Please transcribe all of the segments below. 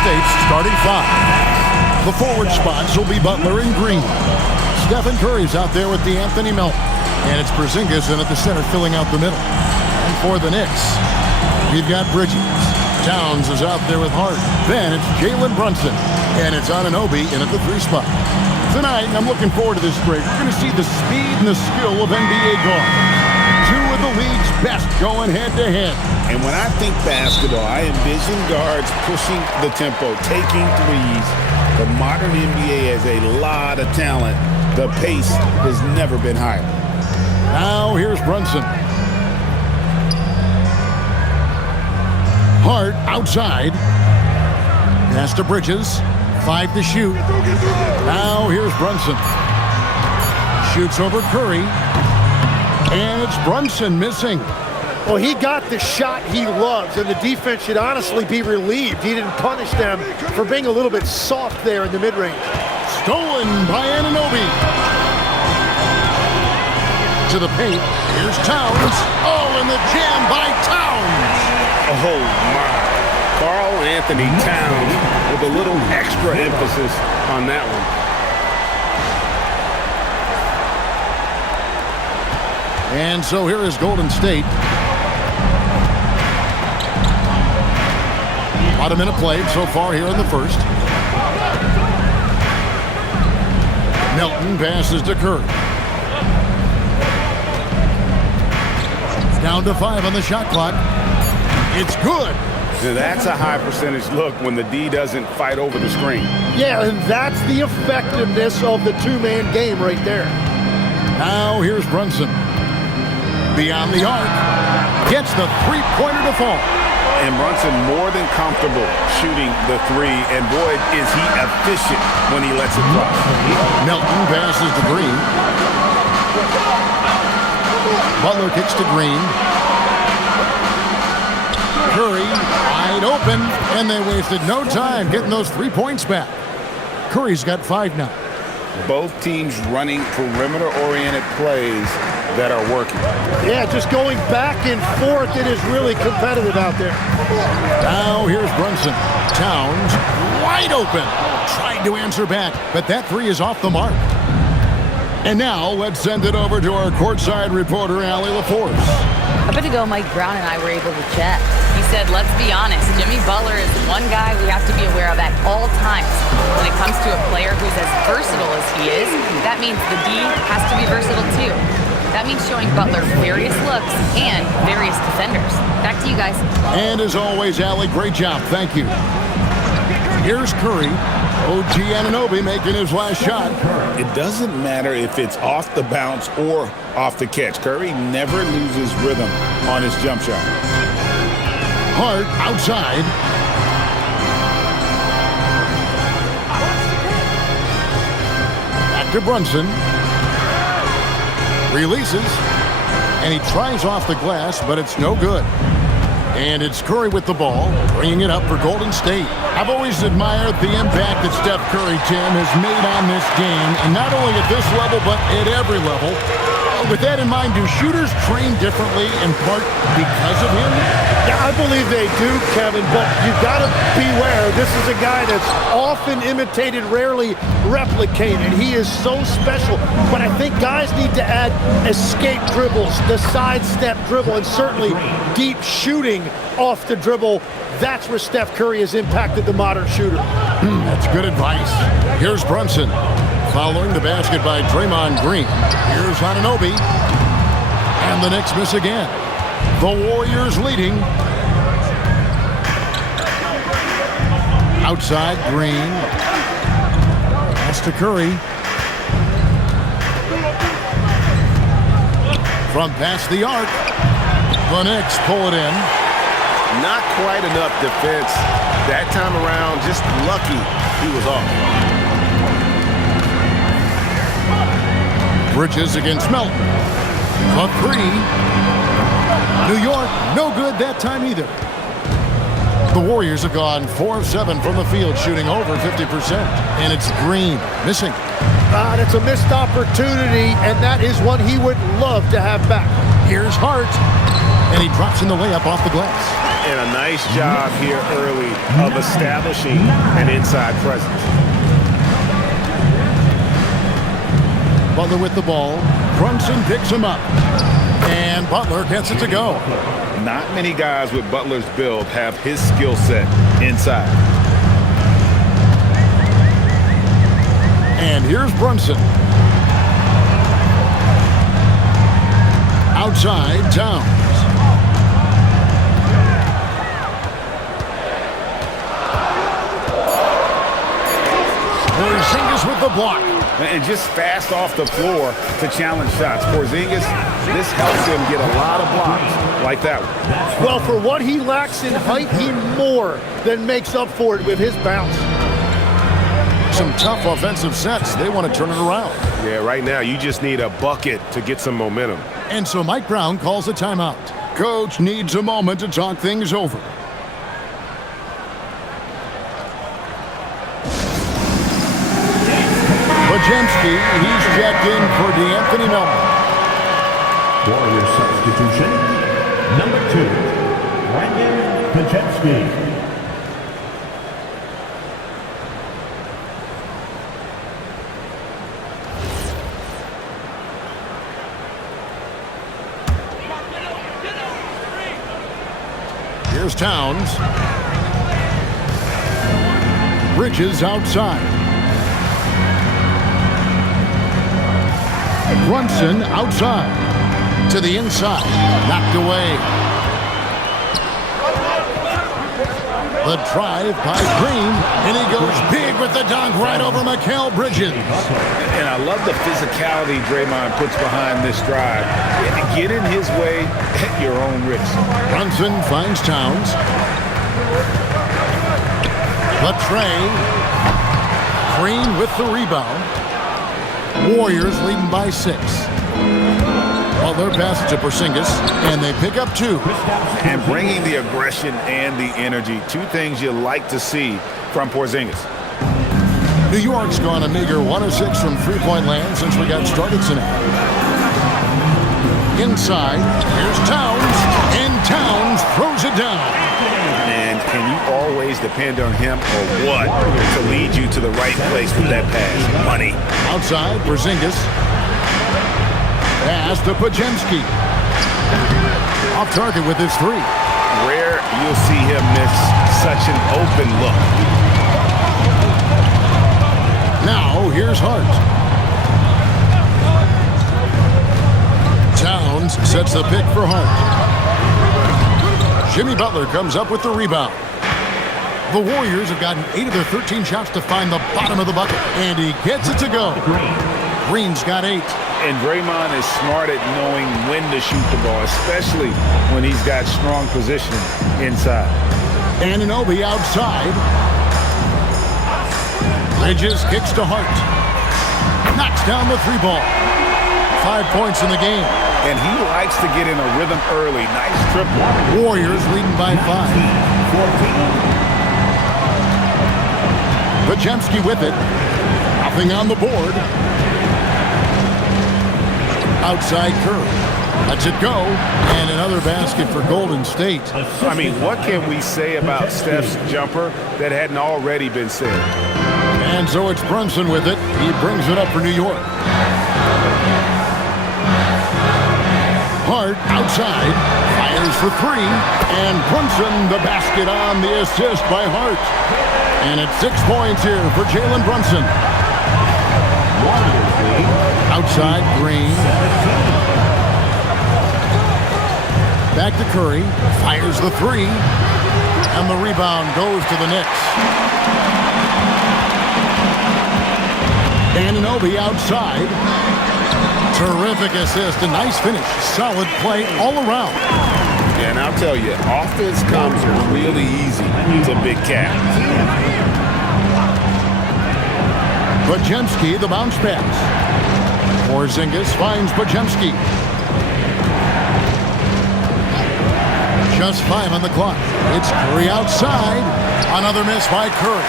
State's starting five. The forward spots will be Butler and Green. Stephen Curry's out there with Anthony Melton. And it's Porzingis in at the center filling out the middle. And for the Knicks, we've got Bridges. Towns is out there with Hart. Then it's Jalen Brunson. And it's Anunoby in at the 3 spot. Tonight, I'm looking forward to this break. We're going to see the speed and the skill of NBA guards. 2 of the league's best going head-to-head. And when I think basketball, I envision guards pushing the tempo, taking threes. The modern NBA has a lot of talent. The pace has never been higher. Now here's Brunson. Hart outside. Pass to Bridges. 5 to shoot. Now here's Brunson. Shoots over Curry. And it's Brunson missing. Well, he got the shot he loves, and the defense should honestly be relieved. He didn't punish them for being a little bit soft there in the mid-range. Stolen by Anunoby. To the paint. Here's Towns. Oh, and the jam by Towns. Oh, my. Karl Anthony Towns with a little extra emphasis on that one. And so here is Golden State. About a minute played so far here in the first. Melton passes to Curry. Down to 5 on the shot clock. It's good. Now that's a high percentage look when the D doesn't fight over the screen. Yeah, and that's the effectiveness of the 2-man game right there. Now here's Brunson. Beyond the arc. Gets the 3-pointer to fall. And Brunson more than comfortable shooting the 3. And boy, is he efficient when he lets it fly. Melton passes to Green. Butler kicks to Green. Curry wide open, and they wasted no time getting those 3 points back. Curry's got 5 now. Both teams running perimeter-oriented plays that are working. Yeah, just going back and forth, it is really competitive out there. Now here's Brunson. Towns wide open. Tried to answer back, but that 3 is off the mark. And now let's send it over to our courtside reporter, Allie LaForce. A bit ago, Mike Brown and I were able to chat. He said, let's be honest, Jimmy Butler is one guy we have to be aware of at all times. When it comes to a player who's as versatile as he is, that means the D has to be versatile too. That means showing Butler various looks and various defenders. Back to you guys. And as always, Allie, great job. Thank you. Here's Curry. OG Anunoby making his last shot. It doesn't matter if it's off the bounce or off the catch. Curry never loses rhythm on his jump shot. Hart outside. Back to Brunson. Releases. And he tries off the glass, but it's no good. And it's Curry with the ball, bringing it up for Golden State. I've always admired the impact that Steph Curry, Tim, has made on this game, and not only at this level, but at every level. With that in mind, do shooters train differently in part because of him? Yeah, I believe they do, Kevin, but you got to beware. This is a guy that's often imitated, rarely replicated. He is so special, but I think guys need to add escape dribbles, the sidestep dribble, and certainly deep shooting off the dribble. That's where Steph Curry has impacted the modern shooter. That's good advice. Here's Brunson. Following the basket by Draymond Green. Here's Anunoby. And the Knicks miss again. The Warriors leading. Outside, Green. Pass to Curry. From past the arc. The Knicks pull it in. Not quite enough defense that time around. Just lucky he was off. Bridges against Melton. A 3. New York, no good that time either. The Warriors have gone 4 of 7 from the field, shooting over 50%. And it's Green missing. It's a missed opportunity, and that is one he would love to have back. Here's Hart. And he drops in the layup off the glass. And a nice job here early of establishing an inside presence. Butler with the ball. Brunson picks him up. And Butler gets it to go. Not many guys with Butler's build have his skill set inside. And here's Brunson. Outside, Towns. Porzingis with the block. And just fast off the floor to challenge shots. Porzingis, this helps him get a lot of blocks like that one. Well, for what he lacks in height, he more than makes up for it with his bounce. Some tough offensive sets. They want to turn it around. Yeah, right now you just need a bucket to get some momentum. And so Mike Brown calls a timeout. Coach needs a moment to talk things over. Podziemski, he's checked in for D'Anthony Melton. Warrior substitution, number 2, Brandon Podziemski. Here's Towns. Bridges outside. Brunson outside. To the inside. Knocked away. The drive by Green. And he goes big with the dunk right over Mikal Bridges. And I love the physicality Draymond puts behind this drive. Get in his way at your own risk. Brunson finds Towns. Latrey. Green with the rebound. Warriors leading by 6. Well, they're passing to Porzingis, and they pick up 2. And bringing the aggression and the energy, 2 things you like to see from Porzingis. New York's gone a meager 1 of 6 from three-point land since we got started tonight. Inside, here's Towns, and Towns throws it down. And can you always depend on him or what to lead you to the right place with that pass? Money. Outside, Porzingis. Pass to Podziemski. Off target with his 3. Rare you'll see him miss such an open look. Now, here's Hart. Towns sets the pick for Hart. Jimmy Butler comes up with the rebound. The Warriors have gotten 8 of their 13 shots to find the bottom of the bucket, and he gets it to go. Green's got 8. And Draymond is smart at knowing when to shoot the ball, especially when he's got strong positioning inside. Anunoby outside. Bridges kicks to Hart. Knocks down the 3 ball. 5 points in the game. And he likes to get in a rhythm early. Nice triple. Warriors leading by 5. 14. Podziemski with it. Nothing on the board. Outside Curry. Lets it go. And another basket for Golden State. I mean, what can we say about Steph's jumper that hadn't already been said? And so it's Brunson with it. He brings it up for New York. Hart outside. Fires for 3. And Brunson the basket on the assist by Hart. And it's 6 points here for Jalen Brunson. Outside, Green. Back to Curry. Fires the 3. And the rebound goes to the Knicks. Anunoby outside. Terrific assist. A nice finish. Solid play all around. And I'll tell you, offense comes really easy to Big Cat. Podziemski, the bounce pass. Porzingis finds Podziemski. Just 5 on the clock. It's Curry outside. Another miss by Curry.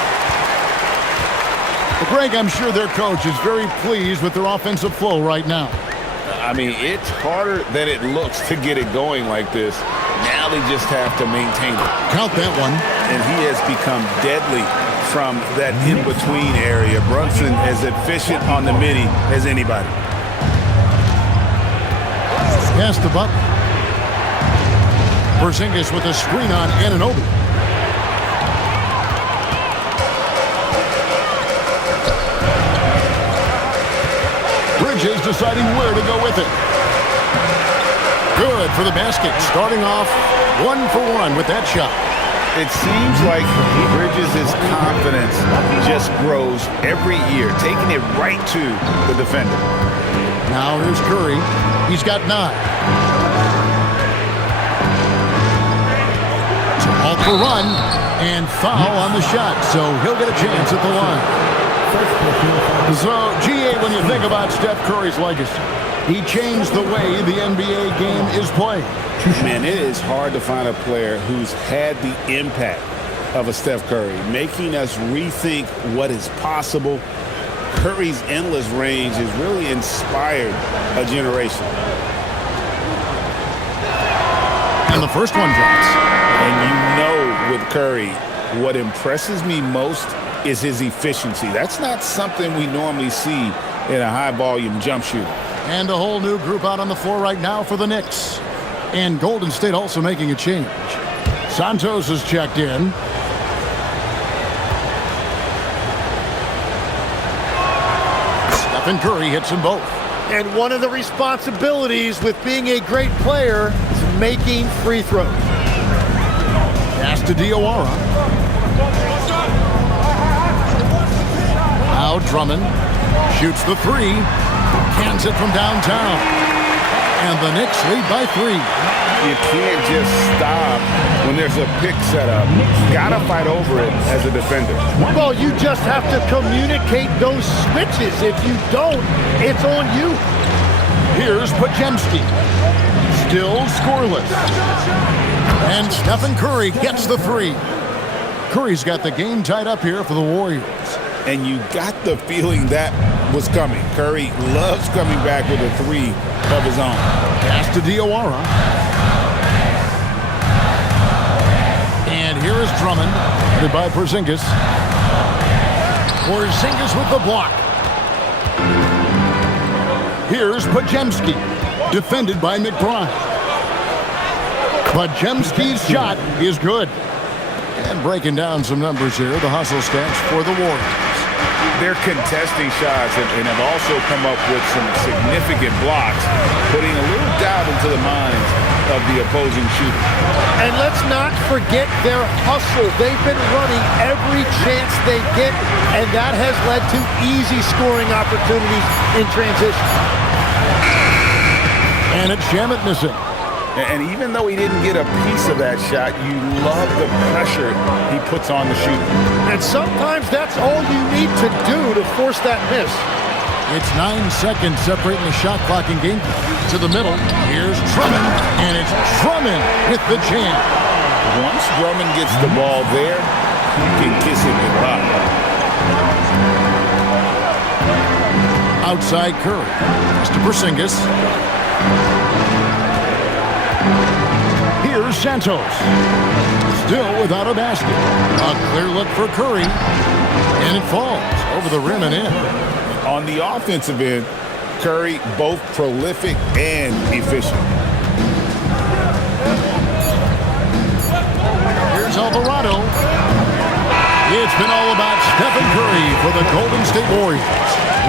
Well, Greg, I'm sure their coach is very pleased with their offensive flow right now. I mean, it's harder than it looks to get it going like this. Now Now they just have to maintain it. Count that one. And he has become deadly from that in-between area. Brunson as efficient on the mini as anybody. Pass the buck. Porzingis with a screen on Anunoby. Bridges deciding where to go with it. Good for the basket. Starting off 1 for 1 with that shot. It seems like Bridges' confidence just grows every year, taking it right to the defender. Now here's Curry. He's got 9. So all for run and foul on the shot. So he'll get a chance at the line. So, GA, when you think about Steph Curry's legacy, he changed the way the NBA game is played. Man, it is hard to find a player who's had the impact of a Steph Curry, making us rethink what is possible. Curry's endless range has really inspired a generation. And the first one drops. And you know with Curry, what impresses me most is his efficiency. That's not something we normally see in a high-volume jump shooter. And a whole new group out on the floor right now for the Knicks. And Golden State also making a change. Santos has checked in. Stephen Curry hits them both. And one of the responsibilities with being a great player is making free throws. Pass to Diawara. Now Drummond shoots the 3. Cans it from downtown. And the Knicks lead by 3. You can't just stop when there's a pick set up. Gotta fight over it as a defender. Well, you just have to communicate those switches. If you don't, it's on you. Here's Podziemski. Still scoreless. And Stephen Curry gets the 3. Curry's got the game tied up here for the Warriors. And you got the feeling that was coming. Curry loves coming back with a 3 of his own. Pass to Diawara. And here is Drummond, headed by Porzingis. Porzingis with the block. Here's Podziemski, defended by McBride. Podziemski's shot is good. And breaking down some numbers here, the hustle stats for the Warriors. They're contesting shots and have also come up with some significant blocks, putting a little doubt into the minds of the opposing shooter. And let's not forget their hustle. They've been running every chance they get, and that has led to easy scoring opportunities in transition. And it's Shamet missing. And even though he didn't get a piece of that shot, you love the pressure he puts on the shooter. And sometimes that's all you need to do to force that miss. It's 9 seconds separating the shot clock in game. To the middle, here's Drummond, and it's Drummond with the jam. Once Drummond gets the ball there, you can kiss it goodbye. Outside Curry, Mr. Porzingis. Here's Santos. Still without a basket. A clear look for Curry. And it falls over the rim and in. On the offensive end, Curry both prolific and efficient. Here's Alvarado. It's been all about Stephen Curry for the Golden State Warriors.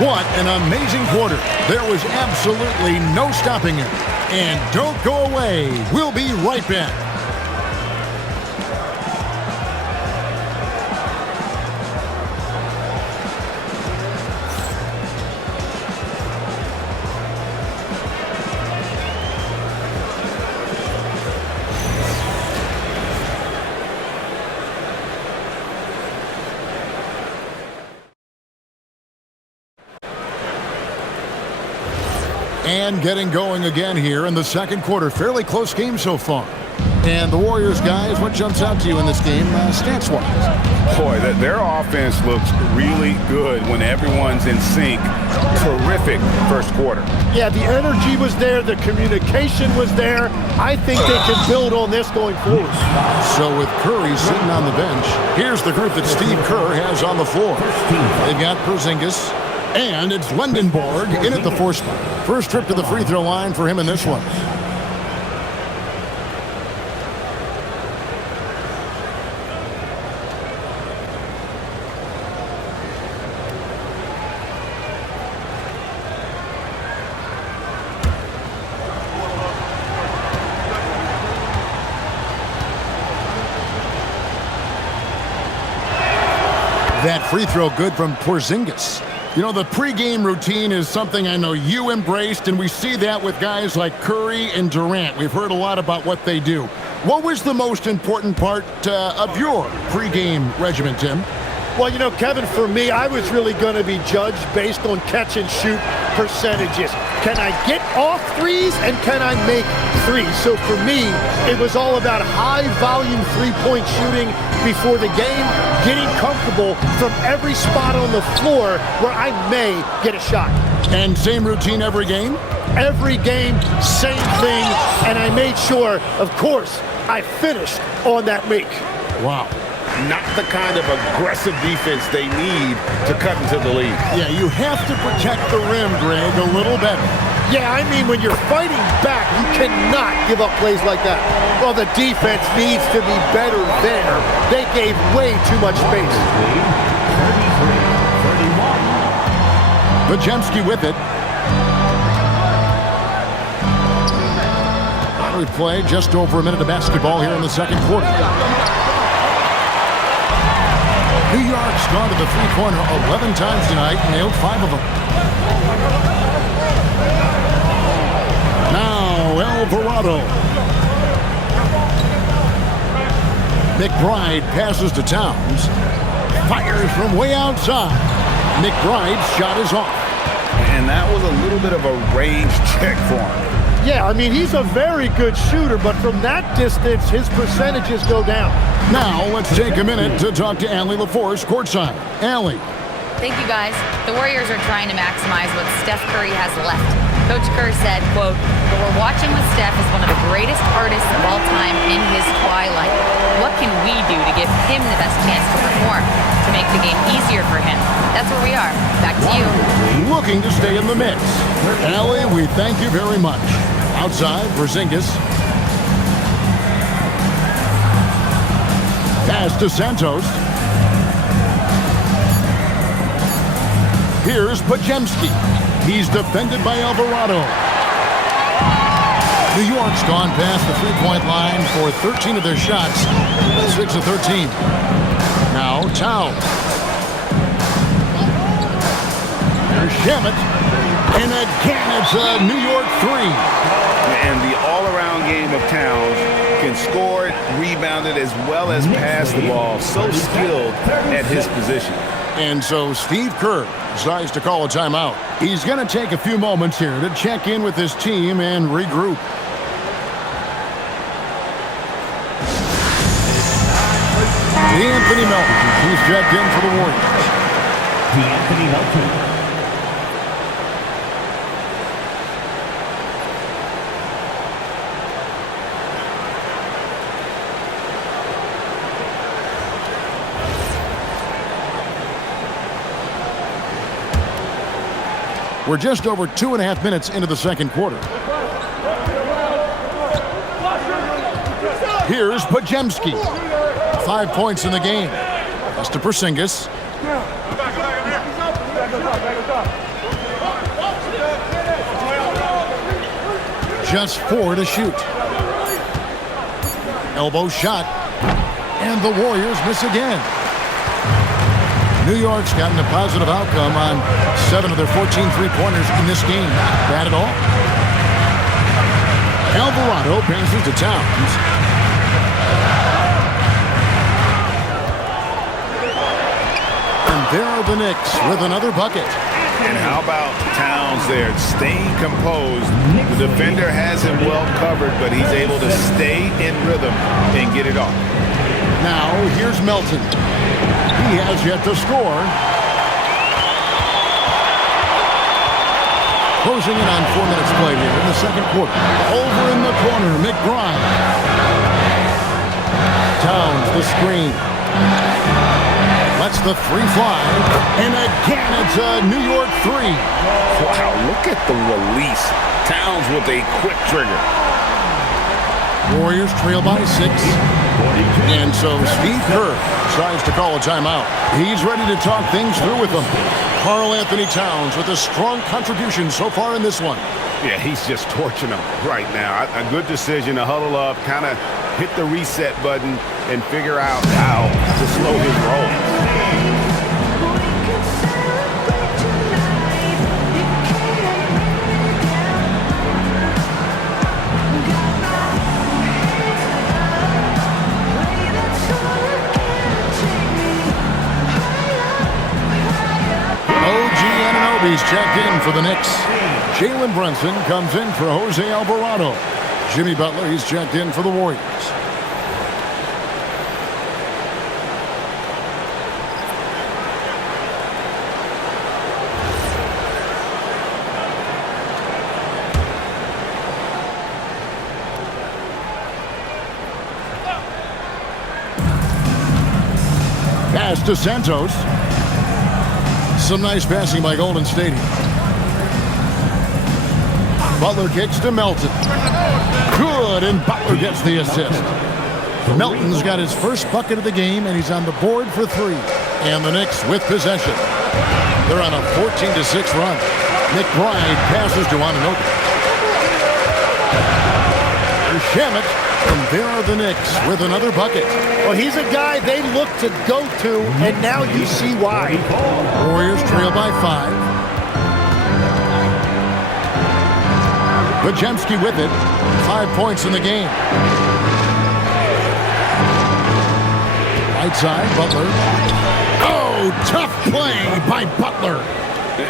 What an amazing quarter. There was absolutely no stopping him. And don't go away. We'll be right back. And getting going again here in the second quarter. Fairly close game so far. And the Warriors, guys, what jumps out to you in this game stats-wise? Boy, their offense looks really good when everyone's in sync. Terrific first quarter. Yeah, the energy was there. The communication was there. I think they can build on this going forward. So with Curry sitting on the bench, here's the group that Steve Kerr has on the floor. They've got Porzingis, and it's Lendenborg in at the 4 spot. First trip to the free throw line for him in this one. That free throw good from Porzingis. You know, the pregame routine is something I know you embraced, and we see that with guys like Curry and Durant. We've heard a lot about what they do. What was the most important part of your pregame regimen, Tim? Well, you know, Kevin, for me, I was really going to be judged based on catch and shoot percentages. Can I get off threes and can I make threes? So for me, it was all about high volume three-point shooting before the game, getting comfortable from every spot on the floor where I may get a shot. And same routine every game? Every game, same thing, and I made sure, of course, I finished on that make. Wow. Not the kind of aggressive defense they need to cut into the lead. Yeah, you have to protect the rim, Greg, a little better. Yeah, I mean, when you're fighting back, you cannot give up plays like that. Well, the defense needs to be better there. They gave way too much space. 33-31. Podziemski with it. We've played just over a minute of basketball here in the second quarter. New York's gone to the three-pointer 11 times tonight, nailed 5 of them. Now, Alvarado. McBride passes to Towns. Fires from way outside. McBride's shot is off. And that was a little bit of a range check for him. Yeah, I mean, he's a very good shooter, but from that distance, his percentages go down. Now, let's take a minute to talk to Allie LaForce courtside. Allie. Thank you, guys. The Warriors are trying to maximize what Steph Curry has left. Coach Kerr said, quote, "What we're watching with Steph is one of the greatest artists of all time in his twilight. What can we do to give him the best chance to perform, to make the game easier for him?" That's where we are. Back to you. Looking to stay in the mix. Allie, we thank you very much. Outside, Porzingis. Pass to Santos. Here's Podziemski. He's defended by Alvarado. New York's gone past the three-point line for 13 of their shots. 6 of 13. Now, Towns. There's Shamet. And again, it's a New York 3. And the all-around game of Towns can score it, rebound it, as well as pass the ball. So skilled at his position. And so Steve Kerr decides to call a timeout. He's going to take a few moments here to check in with his team and regroup. Anthony Melton. He's checked in for the Warriors. Anthony Melton. We're just over 2.5 minutes into the second quarter. Here's Podziemski. 5 points in the game. Pass to Porzingis. Just 4 to shoot. Elbow shot. And the Warriors miss again. New York's gotten a positive outcome on 7 of their 14 three-pointers in this game. Not bad at all. Alvarado passes to Towns. And there are the Knicks with another bucket. And how about Towns there, staying composed. The defender has him well covered, but he's able to stay in rhythm and get it off. Now, here's Melton. He has yet to score. Closing in on 4 minutes played here in the second quarter. Over in the corner, McBride. Towns the screen. Lets the three fly. And again, it's a New York three. Wow, look at the release. Towns with a quick trigger. Warriors trail by 6. And so Steve Kerr decides to call a timeout. He's ready to talk things through with them. Karl Anthony Towns with a strong contribution so far in this one. Yeah, he's just torching them right now. A good decision to huddle up, kind of hit the reset button, and figure out how to slow his roll. He's checked in for the Knicks. Jalen Brunson comes in for Jose Alvarado. Jimmy Butler, he's checked in for the Warriors. Pass to Santos. Some nice passing by Golden State. Butler kicks to Melton. Good, and Butler gets the assist. Melton's got his first bucket of the game, and he's on the board for 3. And the Knicks with possession. They're on a 14-6 run. McBride passes to Anunoby. Shamet, and there are the Knicks with another bucket. Well, he's a guy they look to go to, and now you see why. Warriors trail by 5. Podziemski with it. 5 points in the game. Right side, Butler. Oh, tough play by Butler.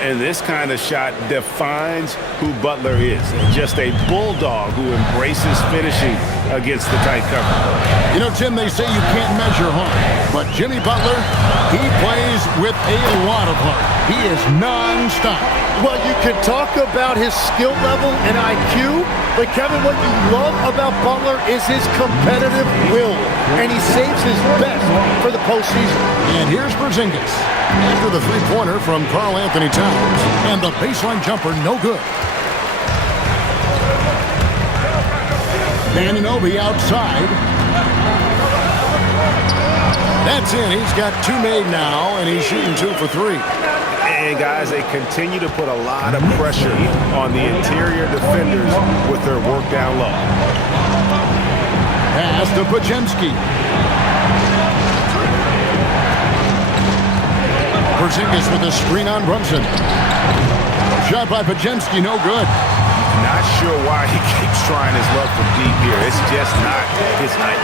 And this kind of shot defines who Butler is. Just a bulldog who embraces finishing against the tight cover. You know, Tim, they say you can't measure heart. But Jimmy Butler, he plays with a lot of heart. He is non-stop. Well, you can talk about his skill level and IQ, but Kevin, what you love about Butler is his competitive will. And he saves his best for the postseason. And here's Porzingis. After the three-pointer from Karl Anthony Towns. And the baseline jumper, no good. Anunoby outside. That's in. He's got 2 made now, and he's shooting 2 for 3. And guys, they continue to put a lot of pressure on the interior defenders with their work down low. Pass to Podziemski. Porzingis with a screen on Brunson. Shot by Podziemski, no good. Not sure why he keeps trying his luck from deep here. It's just not his night.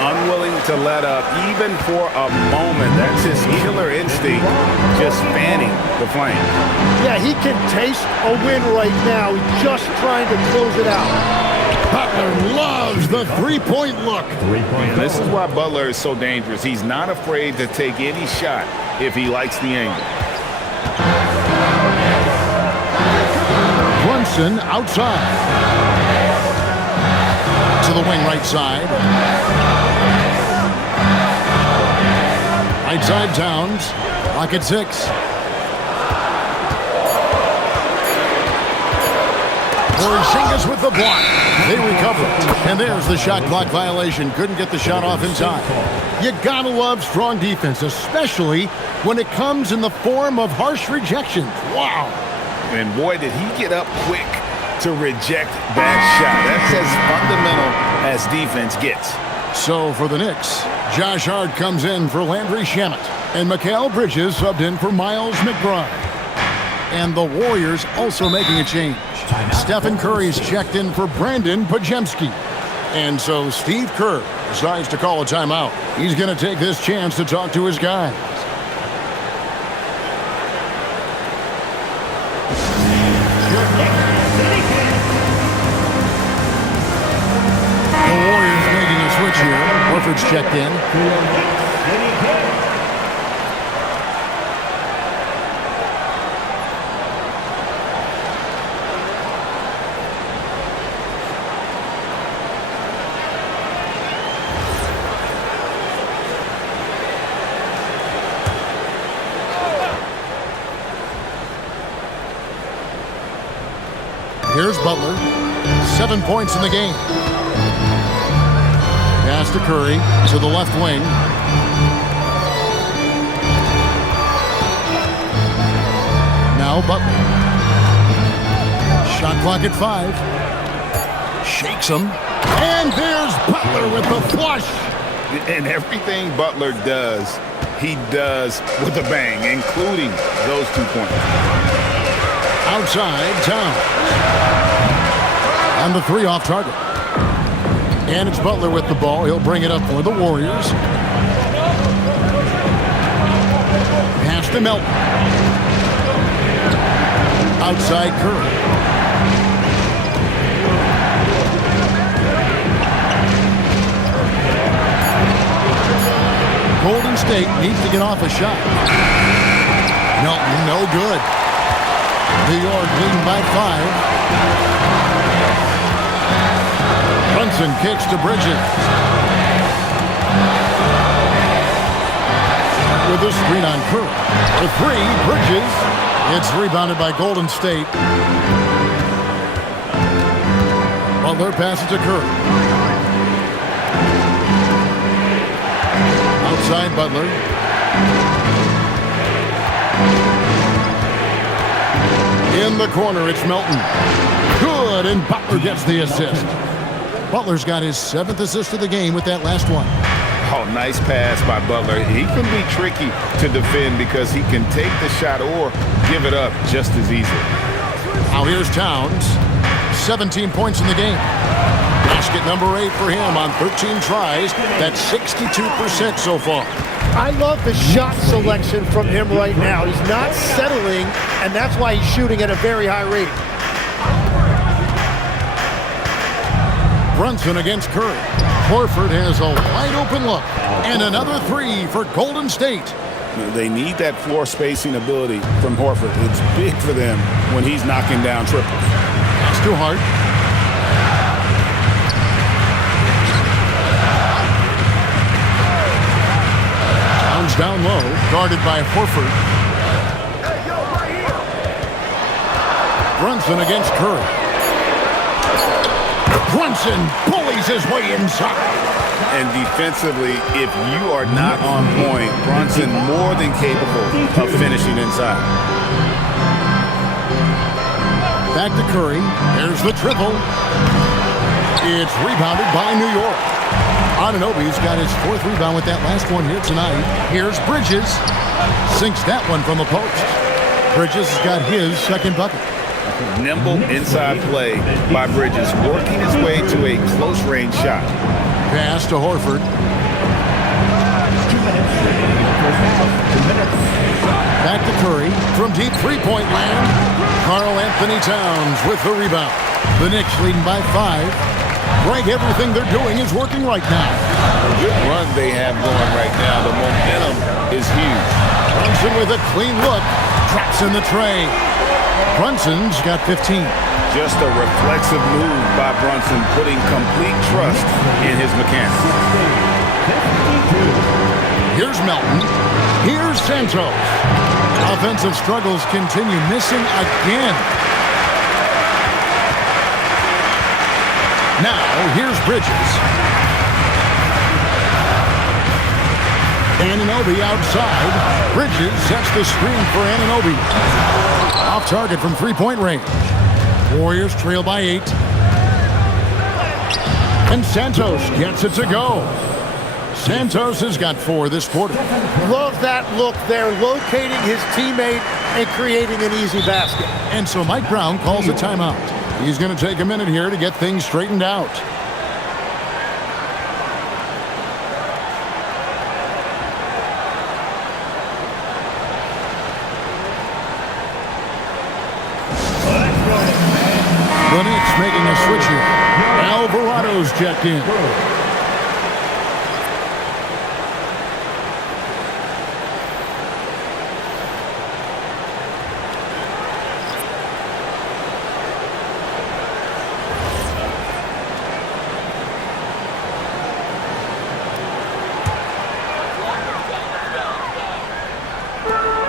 Unwilling to let up even for a moment. That's his killer instinct, just fanning the flame. Yeah, he can taste a win right now. He's just trying to close it out. Butler loves the three-point look. And this is why Butler is so dangerous. He's not afraid to take any shot if he likes the angle. Brunson outside. To the wing right side. Right side Towns. Clock at 6. Porzingis with the block. They recover. And there's the shot clock violation. Couldn't get the shot off in time. You gotta love strong defense, especially when it comes in the form of harsh rejections. Wow. And boy, did he get up quick to reject that shot. That's as fundamental as defense gets. So for the Knicks, Josh Hart comes in for Landry Shamet. And Mikal Bridges subbed in for Miles McBride. And the Warriors also making a change. Stephen Curry's checked in for Brandon Podziemski. And so Steve Kerr decides to call a timeout. He's going to take this chance to talk to his guys. The Warriors making a switch here. Horford's checked in. Here's Butler. 7 points in the game. Pass to Curry to the left wing. Now Butler. Shot clock at 5. Shakes him. And there's Butler with the flush. And everything Butler does, he does with a bang, including those 2 points. Outside, Towns. And the 3 off target. And it's Butler with the ball. He'll bring it up for the Warriors. Pass to Melton. Outside Curry. Golden State needs to get off a shot. Melton, no good. New York leading by 5. Brunson kicks to Bridges. With a screen on Curry. The 3, Bridges. It's rebounded by Golden State. Butler passes to Curry. Outside Butler. In the corner, it's Melton. Good, and Butler gets the assist. Butler's got his 7th assist of the game with that last one. Oh, nice pass by Butler. He can be tricky to defend because he can take the shot or give it up just as easily. Now here's Towns. 17 points in the game. Basket number 8 for him on 13 tries. That's 62% so far. I love the shot selection from him right now. He's not settling, and that's why he's shooting at a very high rating. Brunson against Curry. Horford has a wide open look. And another 3 for Golden State. They need that floor spacing ability from Horford. It's big for them when he's knocking down triples. That's too hard. Towns down low, guarded by Horford. Brunson against Curry. Brunson bullies his way inside. And defensively, if you are not on point, Brunson more than capable of finishing inside. Back to Curry. There's the triple. It's rebounded by New York. Anunoby's got his 4th rebound with that last one here tonight. Here's Bridges. Sinks that one from the post. Bridges has got his 2nd bucket. Nimble inside play by Bridges, working his way to a close-range shot. Pass to Horford. 2 minutes. Back to Curry from deep three-point land. Karl Anthony Towns with the rebound. The Knicks leading by 5. Greg, everything they're doing is working right now. A good run they have going right now. The momentum is huge. Brunson with a clean look. Traps in the tray. Brunson's got 15. Just a reflexive move by Brunson, putting complete trust in his mechanics. Here's Melton. Here's Santos. Offensive struggles continue, missing again. Now, here's Bridges. Anunoby outside. Bridges sets the screen for Anunoby. Off target from 3-point range. Warriors trail by 8. And Santos gets it to go. Santos has got 4 this quarter. Love that look there, locating his teammate and creating an easy basket. And so Mike Brown calls a timeout. He's going to take a minute here to get things straightened out. The Knicks making a switch here. Alvarado's checked in.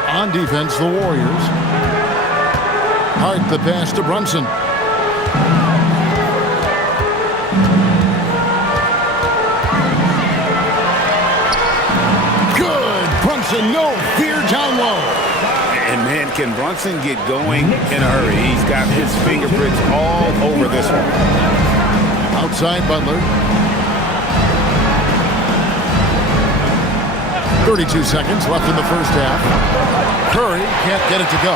On defense, the Warriors. Hart the pass to Brunson. Brunson, no fear down low. And, man, can Brunson get going in a hurry? He's got his fingerprints all over this one. Outside Butler. 32 seconds left in the first half. Curry can't get it to go.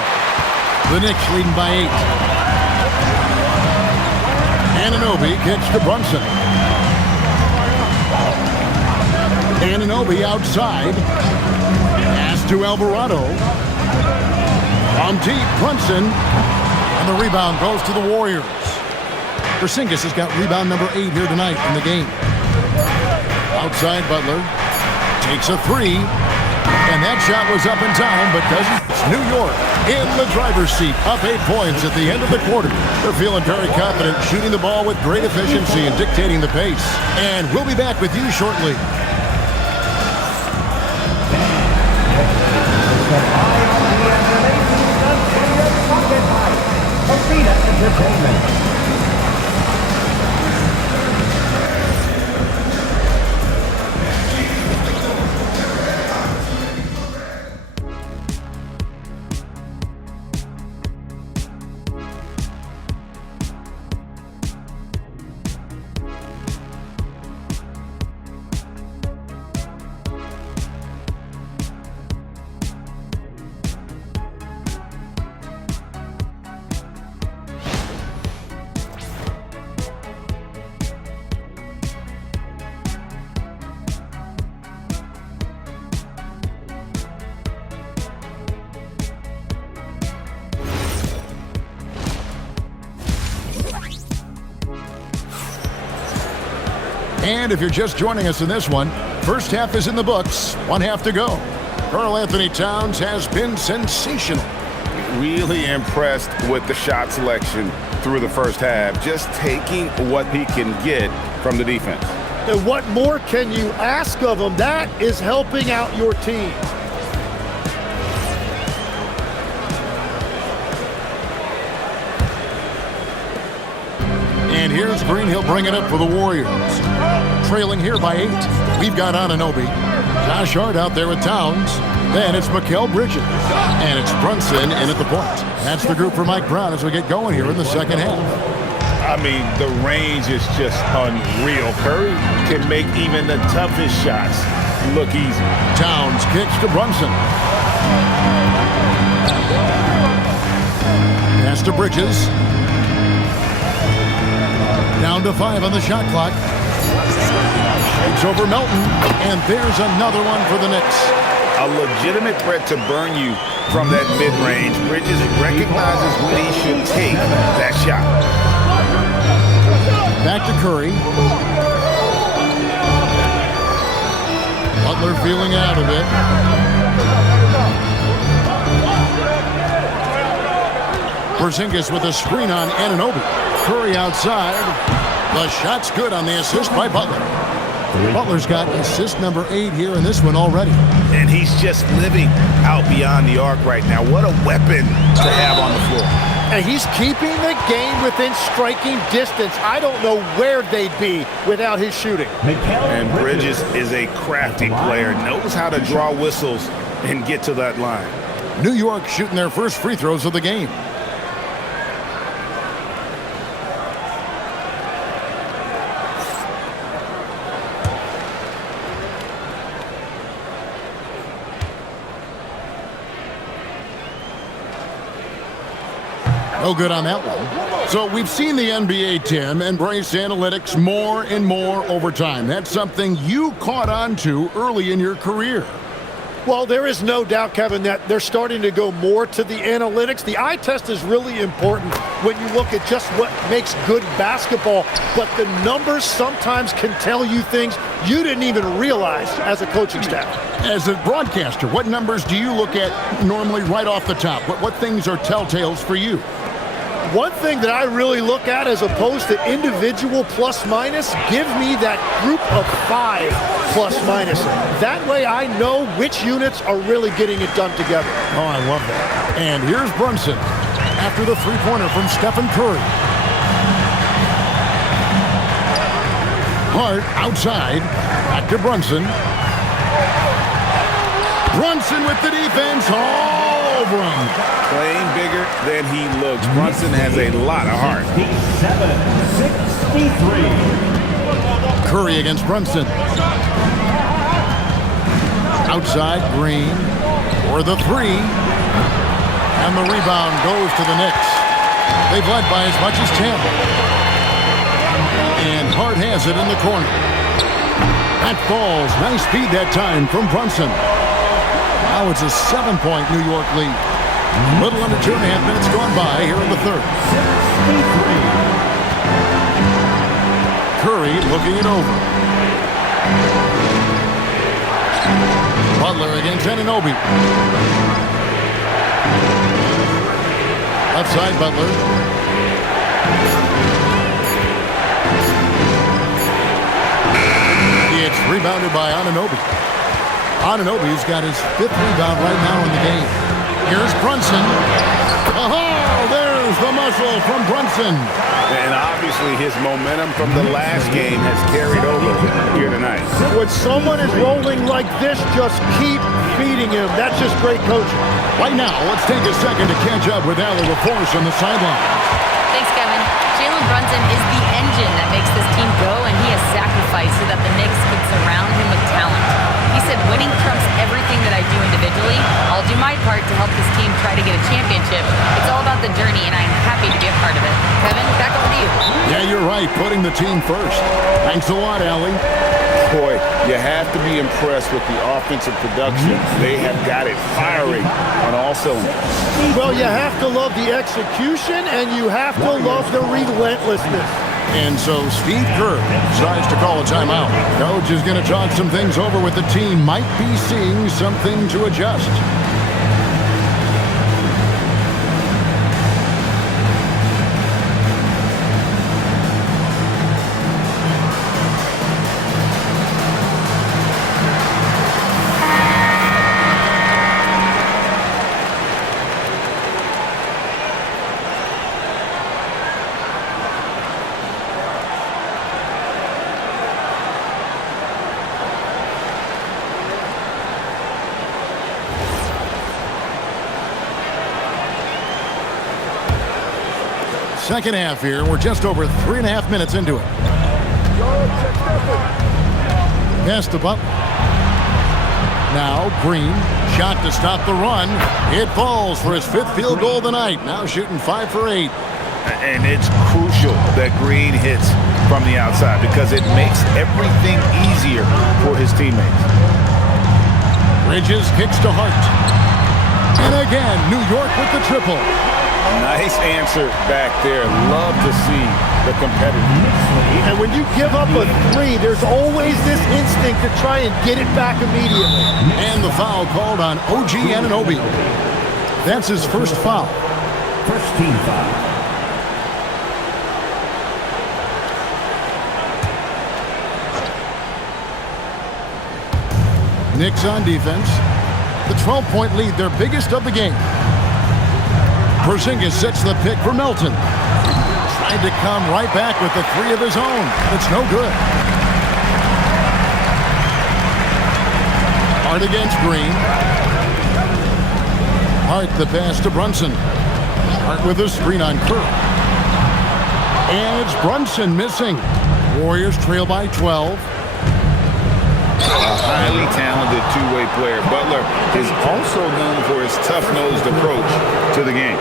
The Knicks leading by 8. Anunoby kicks to Brunson. Anunoby outside. Pass to Alvarado. On deep, Brunson. And the rebound goes to the Warriors. Porzingis has got rebound number 8 here tonight in the game. Outside Butler. Takes a 3. And that shot was up and down, but doesn't. It's New York in the driver's seat, up 8 points at the end of the quarter. They're feeling very confident, shooting the ball with great efficiency and dictating the pace. And we'll be back with you shortly. Arena Entertainment. And if you're just joining us in this one, first half is in the books, 1 half to go. Karl-Anthony Towns has been sensational. Really impressed with the shot selection through the first half, just taking what he can get from the defense. And what more can you ask of him? That is helping out your team. And here's Green. He'll bring it up for the Warriors. Trailing here by 8. We've got Anunoby. Josh Hart out there with Towns. Then it's Mikal Bridges. And it's Brunson in at the point. That's the group for Mike Brown as we get going here in the second half. I mean, the range is just unreal. Curry can make even the toughest shots look easy. Towns kicks to Brunson. Pass to Bridges. Down to 5 on the shot clock. Shakes over Melton. And there's another one for the Knicks. A legitimate threat to burn you from that mid-range. Bridges recognizes when he should take that shot. Back to Curry. Butler feeling out of it. Porzingis with a screen on Anunoby. Curry outside. The shot's good on the assist by Butler. Butler's got assist number 8 here in this one already. And he's just living out beyond the arc right now. What a weapon to have on the floor. And he's keeping the game within striking distance. I don't know where they'd be without his shooting. And Bridges is a crafty player, knows how to draw whistles and get to that line. New York shooting their first free throws of the game. No good on that one. So we've seen the NBA, Tim, embrace analytics more and more over time. That's something you caught on to early in your career. Well, there is no doubt, Kevin, that they're starting to go more to the analytics. The eye test is really important when you look at just what makes good basketball, but the numbers sometimes can tell you things you didn't even realize as a coaching staff. As a broadcaster, what numbers do you look at normally right off the top? What things are telltales for you? One thing that I really look at as opposed to individual plus-minus, give me that group of 5 plus-minus. That way I know which units are really getting it done together. Oh, I love that. And here's Brunson after the three-pointer from Stephen Curry. Hart outside. Back to Brunson. Brunson with the defense all over him. Playing bigger than he looks. Brunson has a lot of heart. 67-63. Curry against Brunson. Outside, Green for the three. And the rebound goes to the Knicks. They've led by as much as 10. And Hart has it in the corner. That falls. Nice speed that time from Brunson. Now it's a 7-point New York lead. Little under 2.5 minutes gone by here in the third. 63. Curry looking it over. Butler against Anunoby. Left side, Butler. It's rebounded by Anunoby. Anunoby's got his 5th rebound right now in the game. Here's Brunson. Oh, there's the muscle from Brunson. And obviously his momentum from the last game has carried over here tonight. When someone is rolling like this, just keep feeding him. That's just great coaching. Right now, let's take a second to catch up with Allie LaForce on the sideline. Thanks, Kevin. Jalen Brunson is the engine that makes this team go, and he has sacrificed so that the Knicks could surround him with talent. He said, winning trumps everything that I do individually. I'll do my part to help this team try to get a championship. It's all about the journey, and I'm happy to be a part of it. Kevin, back over to you. Yeah, you're right. Putting the team first. Thanks a lot, Allie. Boy, you have to be impressed with the offensive production. They have got it firing on all cylinders. Well, you have to love the execution, and you have to love the relentlessness. And so Steve Kerr decides to call a timeout. Coach is going to talk some things over with the team. Might be seeing something to adjust. Second half here. We're just over 3.5 minutes into it. Pass to Butler. Now Green. Shot to stop the run. It falls for his 5th field goal of the night. Now shooting 5 for 8. And it's crucial that Green hits from the outside because it makes everything easier for his teammates. Bridges kicks to Hart. And again, New York with the triple. Nice answer back there. Love to see the competitor. And when you give up a 3, there's always this instinct to try and get it back immediately. And the foul called on OG Anunoby. That's his first foul. First team foul. Knicks on defense. The 12-point lead, their biggest of the game. Porzingis sets the pick for Melton. Tried to come right back with the 3 of his own. It's no good. Hart against Green. Hart the pass to Brunson. Hart with a screen on Kerr. And it's Brunson missing. Warriors trail by 12. A highly talented two-way player. Butler is also known for his tough-nosed approach to the game.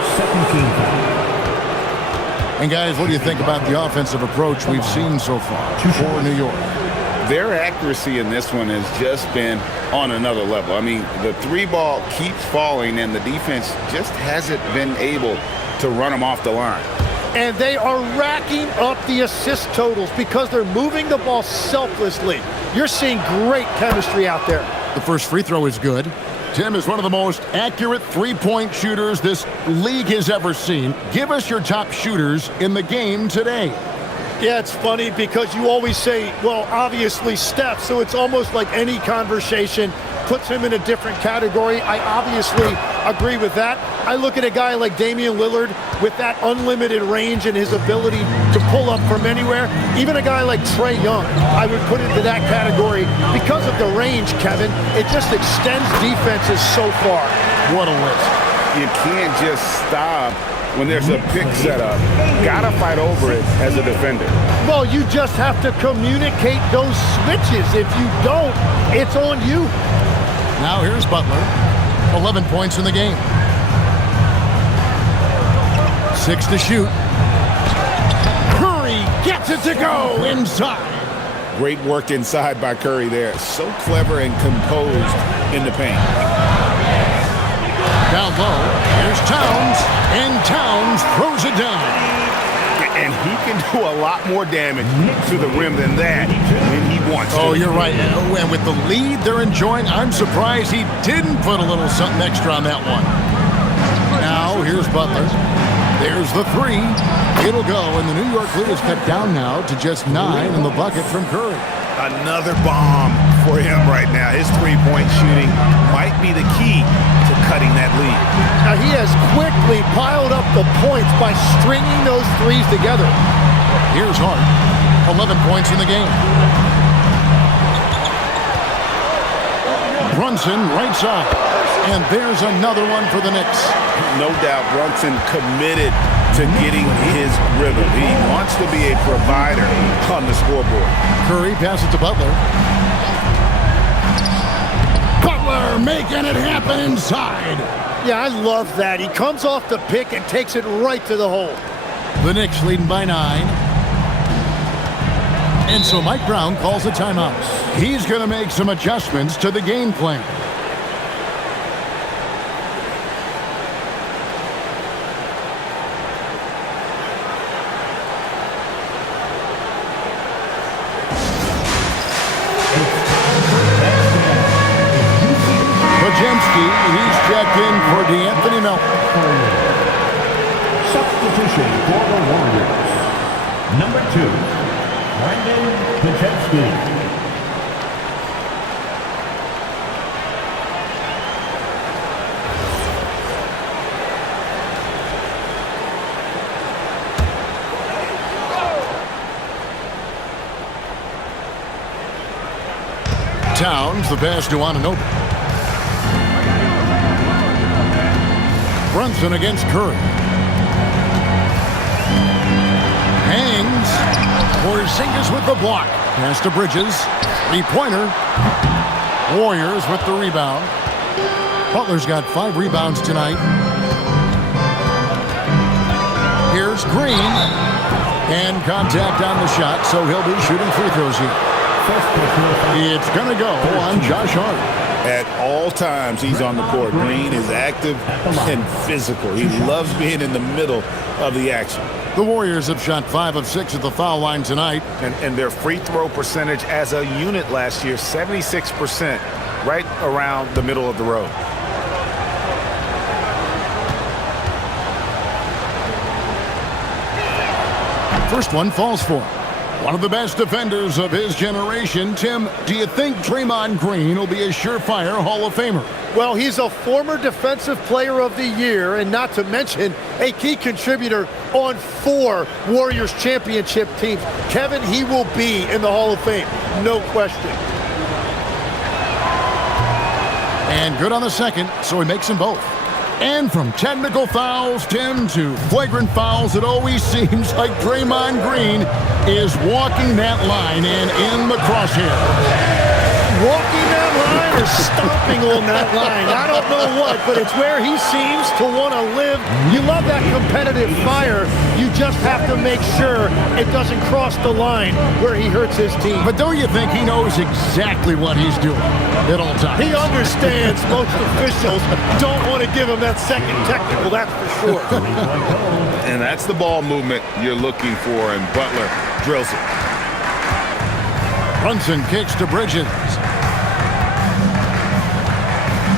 And guys, what do you think about the offensive approach we've seen so far for New York? Their accuracy in this one has just been on another level. I mean, the 3-ball keeps falling, and the defense just hasn't been able to run them off the line. And they are racking up the assist totals because they're moving the ball selflessly. You're seeing great chemistry out there. The first free throw is good. Tim is one of the most accurate three-point shooters this league has ever seen. Give us your top shooters in the game today. Yeah, it's funny because you always say, well, obviously Steph, so it's almost like any conversation puts him in a different category. I obviously agree with that. I look at a guy like Damian Lillard with that unlimited range and his ability to pull up from anywhere. Even a guy like Trae Young, I would put into that category because of the range, Kevin. It just extends defenses so far. What a list. You can't just stop when there's a pick set up. Gotta fight over it as a defender. Well, you just have to communicate those switches. If you don't, it's on you. Now here's Butler. 11 points in the game. 6 to shoot. Curry gets it to go inside. Great work inside by Curry there. So clever and composed in the paint. Down low, here's Towns, and Towns throws it down. And he can do a lot more damage to the rim than that when he wants to. Oh, you're right. And with the lead they're enjoying, I'm surprised he didn't put a little something extra on that one. Now, here's Butler. There's the three. It'll go, and the New York lead is cut down now to just 9 in the bucket from Curry. Another bomb for him right now. His three-point shooting might be the key to cutting that lead. Now, he has quickly piled up the points by stringing those threes together. Here's Hart. 11 points in the game. Brunson, right side. And there's another one for the Knicks. No doubt Brunson committed to getting his rhythm. He wants to be a provider on the scoreboard. Curry passes to Butler. Butler making it happen inside. Yeah, I love that. He comes off the pick and takes it right to the hole. The Knicks leading by 9. And so Mike Brown calls a timeout. He's going to make some adjustments to the game plan. He's checked in for D'Anthony Melton. Substitution for the Warriors. Number 2, Brandon Kuczynski. Towns, the pass to Anunoby. Brunson against Curry. Hangs. Porzingis with the block. Pass to Bridges. Three-pointer. Warriors with the rebound. Butler's got 5 rebounds tonight. Here's Green. And contact on the shot, so he'll be shooting free throws here. It's going to go on Josh Hart. At all times, he's on the court. Green is active and physical. He loves being in the middle of the action. The Warriors have shot 5 of 6 at the foul line tonight. And their free throw percentage as a unit last year, 76%, right around the middle of the road. First one falls for him. One of the best defenders of his generation. Tim, do you think Draymond Green will be a surefire Hall of Famer? Well, he's a former Defensive Player of the Year, and not to mention a key contributor on 4 Warriors championship teams. Kevin, he will be in the Hall of Fame, no question. And good on the second, so he makes them both. And from technical fouls, Tim, to flagrant fouls, it always seems like Draymond Green is walking that line and in the crosshairs. Walking that line or stomping on that line. I don't know what, but it's where he seems to want to live. You love that competitive fire. You just have to make sure it doesn't cross the line where he hurts his team. But don't you think he knows exactly what he's doing at all times? He understands most officials don't want to give him that second technical, that's for sure. And that's the ball movement you're looking for, and Butler drills it. Brunson kicks to Bridges.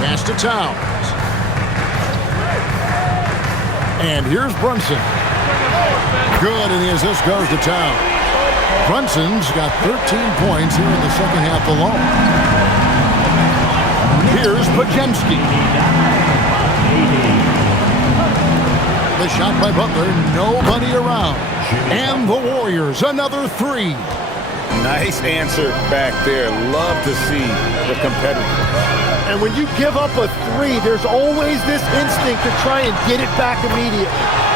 Pass to Towns. And here's Brunson. Good, and the assist goes to Towns. Brunson's got 13 points here in the second half alone. Here's Pajemski. The shot by Butler, nobody around. And the Warriors, another three. Nice answer back there. Love to see the competitor. And when you give up a three, there's always this instinct to try and get it back immediately.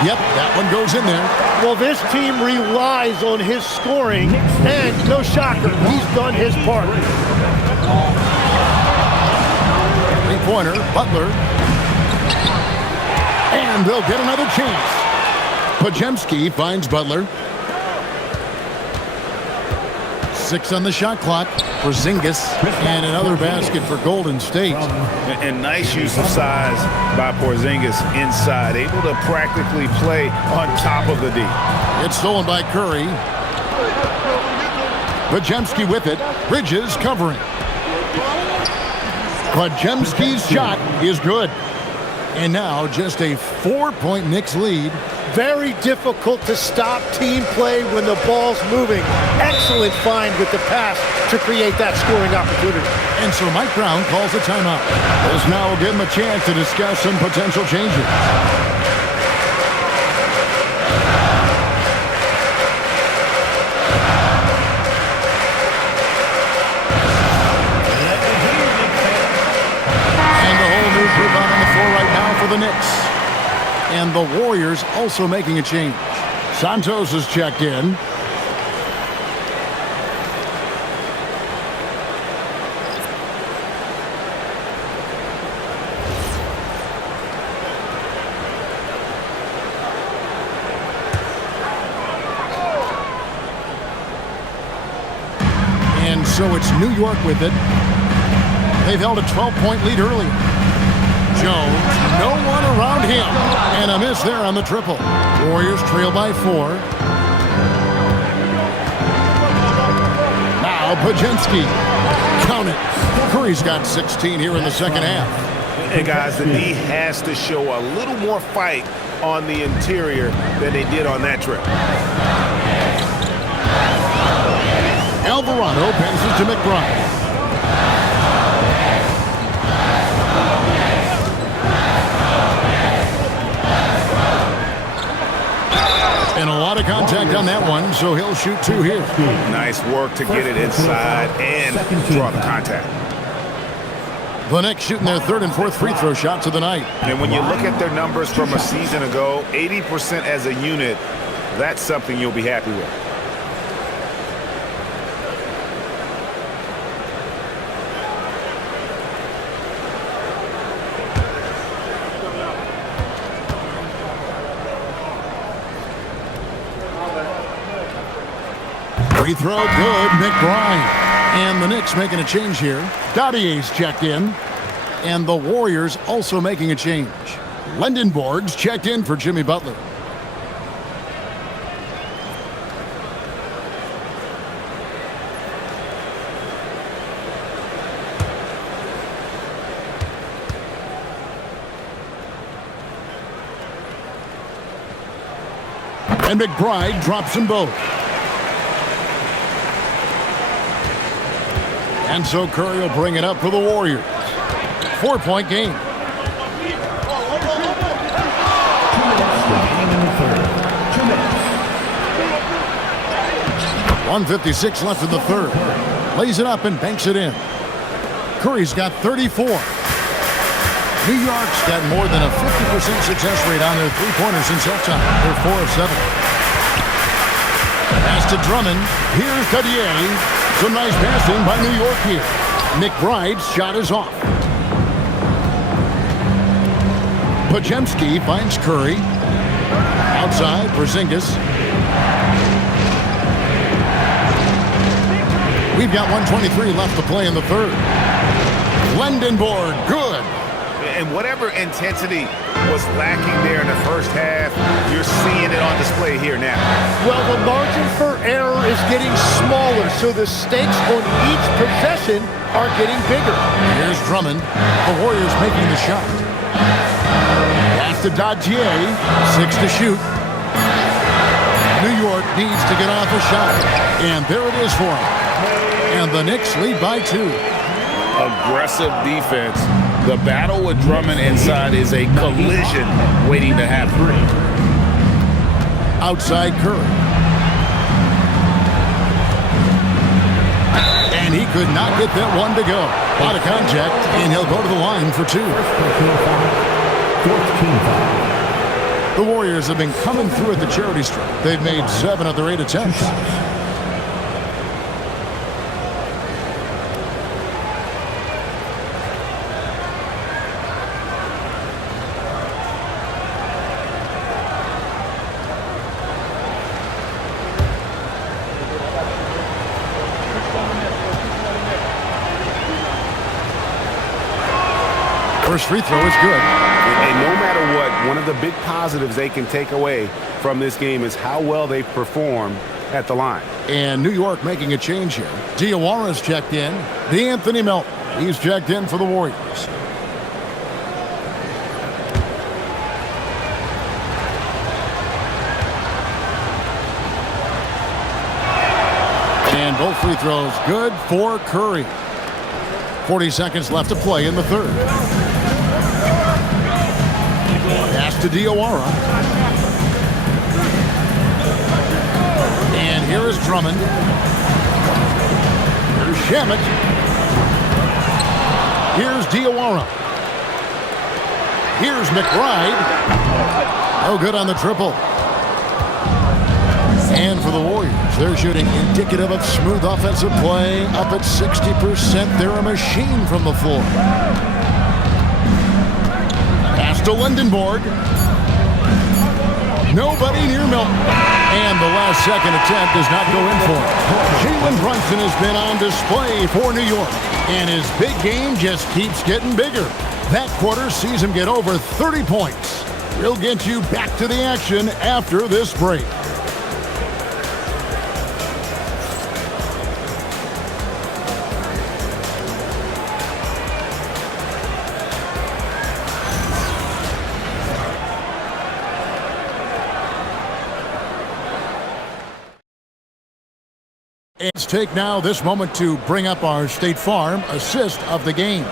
Yep, that one goes in there. Well, this team relies on his scoring, and no shocker, he's done his part. Three-pointer, Butler. And they'll get another chance. Pajemski finds Butler. 6 on the shot clock. Porzingis, and another basket for Golden State. And nice use of size by Porzingis inside. Able to practically play on top of the D. It's stolen by Curry. Pajemski with it. Bridges covering. Pajemski's shot is good. And now just a 4-point Knicks lead. Very difficult to stop team play when the ball's moving. Excellent find with the pass to create that scoring opportunity. And so Mike Brown calls a timeout. This now will give him a chance to discuss some potential changes. And a whole new group out on the floor right now for the Knicks. And the Warriors also making a change. Santos is checked in. And so it's New York with it. They've held a 12-point lead earlier. Jones, no one around him. And a miss there on the triple. Warriors trail by 4. Now Pajemski. Count it. Curry's got 16 here in the second half. And guys, the D has to show a little more fight on the interior than they did on that trip. Alvarado passes to McBride. And a lot of contact on that one, so he'll shoot 2 here. Nice work to get it inside and draw the contact. The Knicks shooting their 3rd and 4th free throw shots of the night. And when you look at their numbers from a season ago, 80% as a unit, that's something you'll be happy with. Free throw good, McBride. And the Knicks making a change here. Dottier's checked in. And the Warriors also making a change. Lendenborg's checked in for Jimmy Butler. And McBride drops them both. And so Curry will bring it up for the Warriors. 4-point game. 1:56 left in the 3rd. Lays it up and banks it in. Curry's got 34. New York's got more than a 50% success rate on their three-pointers since halftime. They're 4 of 7. Pass to Drummond. Here's Dotier. Some nice passing by New York here. McBride's shot is off. Pajemski finds Curry. Outside, Porzingis. We've got 1:23 left to play in the 3rd. Lendenborg, good. And whatever intensity was lacking there in the first half, you're seeing it on display here now. Well, the margin for error is getting smaller, so the stakes on each possession are getting bigger. Here's Drummond. The Warriors making the shot. Pass to Dotier. 6 to shoot. New York needs to get off a shot. And there it is for them. And the Knicks lead by 2. Aggressive defense. The battle with Drummond inside is a collision waiting to happen. Outside Curry. And he could not get that one to go. Out of contact, and he'll go to the line for 2. The Warriors have been coming through at the charity stripe. They've made 7 of their 8 attempts. First free throw is good. And no matter what, one of the big positives they can take away from this game is how well they perform at the line. And New York making a change here. Diawara's checked in. Anthony Melton. He's checked in for the Warriors. And both free throws good for Curry. 40 seconds left to play in the third. Pass to Diawara. And here is Drummond. Here's Shamet. Here's Diawara. Here's McBride. No good on the triple. And for the Warriors, they're shooting indicative of smooth offensive play. Up at 60%. They're a machine from the floor. Pass to Lindenborg. Nobody near Milton. And the last second attempt does not go in for it. Jalen Brunson has been on display for New York. And his big game just keeps getting bigger. That quarter sees him get over 30 points. We'll get you back to the action after this break. Let's take now this moment to bring up our State Farm assist of the game.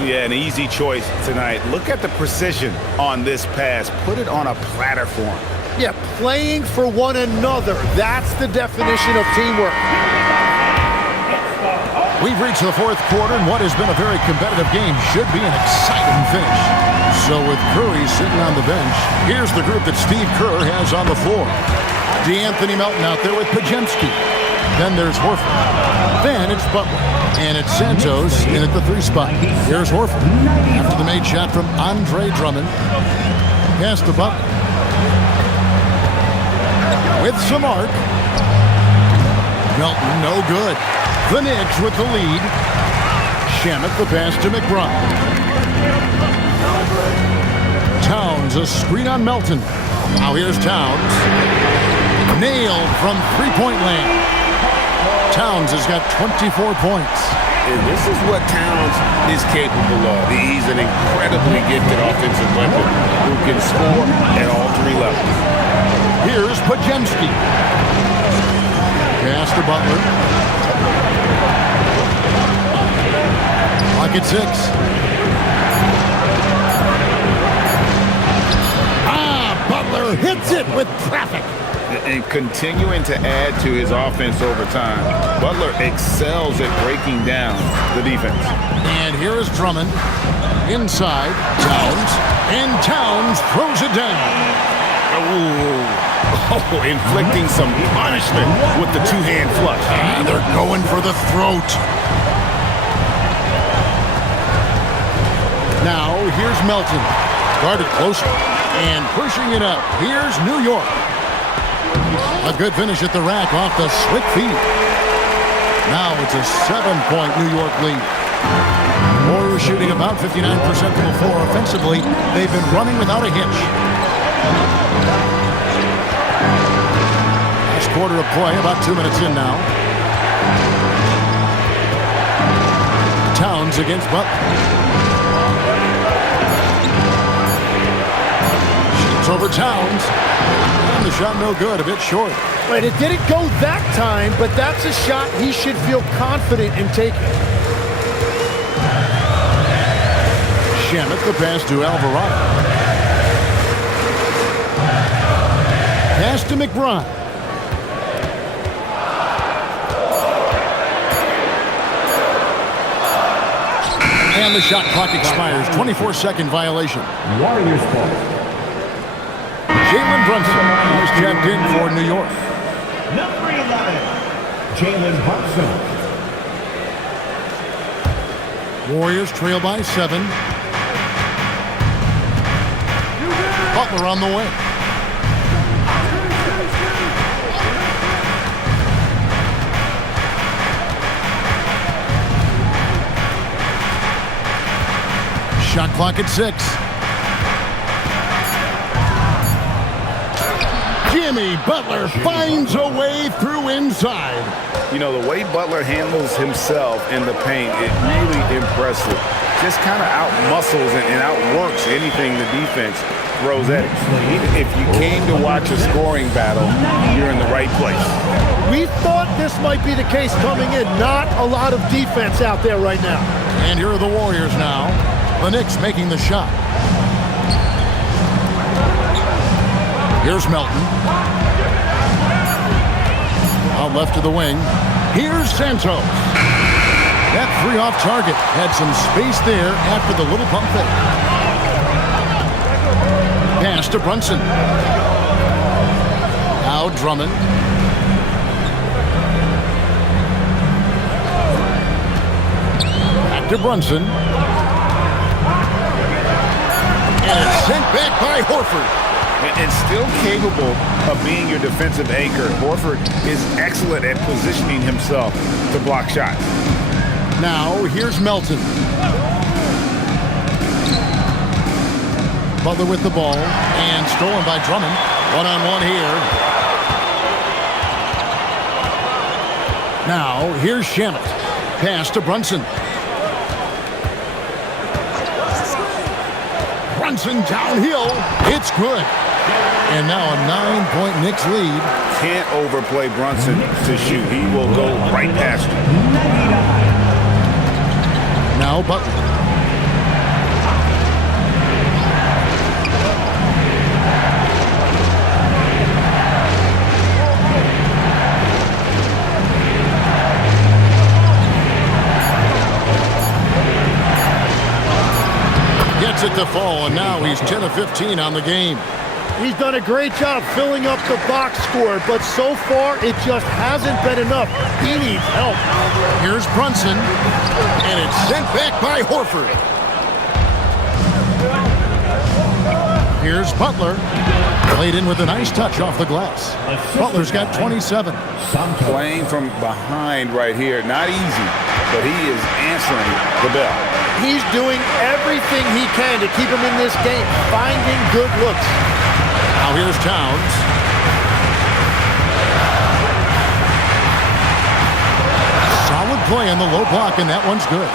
Yeah, an easy choice tonight. Look at the precision on this pass. Put it on a platter for him. Yeah, playing for one another. That's the definition of teamwork. We've reached the fourth quarter, and what has been a very competitive game should be an exciting finish. So with Curry sitting on the bench, here's the group that Steve Kerr has on the floor. Anthony Melton out there with Pajemski. Then there's Horford. Then it's Butler. And it's Santos in at the 3 spot. Here's Horford. After the made shot from Andre Drummond. Pass to Butler. With some arc. Melton, no good. The Knicks with the lead. Shamet the pass to McBride. Towns, a screen on Melton. Now here's Towns. Nailed from three-point land. Towns has got 24 points. And this is what Towns is capable of. He's an incredibly gifted offensive weapon who can score at all 3 levels. Here's Pajemski. Pass to Butler. Clock at 6. Butler hits it with traffic. And continuing to add to his offense over time. Butler excels at breaking down the defense. And here is Drummond. Inside, Towns. And Towns throws it down. Inflicting some punishment with the 2-hand flush. And they're going for the throat. Now, here's Melton. Guarded closer. And pushing it up. Here's New York. A good finish at the rack off the slick feet. Now it's a 7-point New York lead. Warriors shooting about 59% from the floor offensively. They've been running without a hitch. Last quarter of play, about 2 minutes in now. Towns against Butler. Shoots over Towns. And the shot no good, a bit short. Right, it didn't go that time, but that's a shot he should feel confident in taking. Shamet, the pass to Alvarado. Pass to McBride. And the shot clock expires. 24-second violation. Warriors ball. Jalen Brunson, who's checked in for New York. Number 11, Jalen Brunson. Warriors trail by 7. Butler on the way. Shot clock at 6. Jimmy Butler finds a way through inside. You know, the way Butler handles himself in the paint is really impressive. Just kind of out-muscles and outworks anything the defense throws at him. If you came to watch a scoring battle, you're in the right place. We thought this might be the case coming in. Not a lot of defense out there right now. And here are the Warriors now. The Knicks making the shot. Here's Melton. Out left to the wing. Here's Santos. That three off target had some space there after the little pump fake. Pass to Brunson. Now Drummond. Back to Brunson. And it's sent back by Horford. And still capable of being your defensive anchor. Horford is excellent at positioning himself to block shots. Now, here's Melton. Butler with the ball, and stolen by Drummond. One-on-one here. Now, here's Shamet. Pass to Brunson. Brunson downhill. It's good. And now a 9-point Knicks lead. Can't overplay Brunson to shoot. He will go right past you. Now Butler. Gets it to fall, and now he's 10 of 15 on the game. He's done a great job filling up the box score, but so far it just hasn't been enough. He needs help. Here's Brunson, and it's sent back by Horford. Here's Butler. Played in with a nice touch off the glass. Butler's got 27. Playing from behind right here, not easy, but he is answering the bell. He's doing everything he can to keep him in this game, finding good looks. Now here's Towns. Solid play on the low block, and that one's good.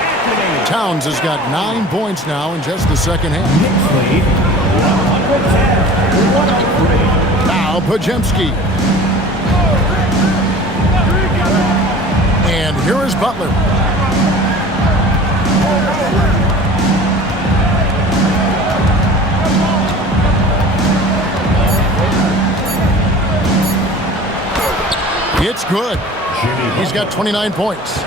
Towns has got 9 points now in just the second half. Now Pajemski. And here is Butler. It's good. He's got 29 points.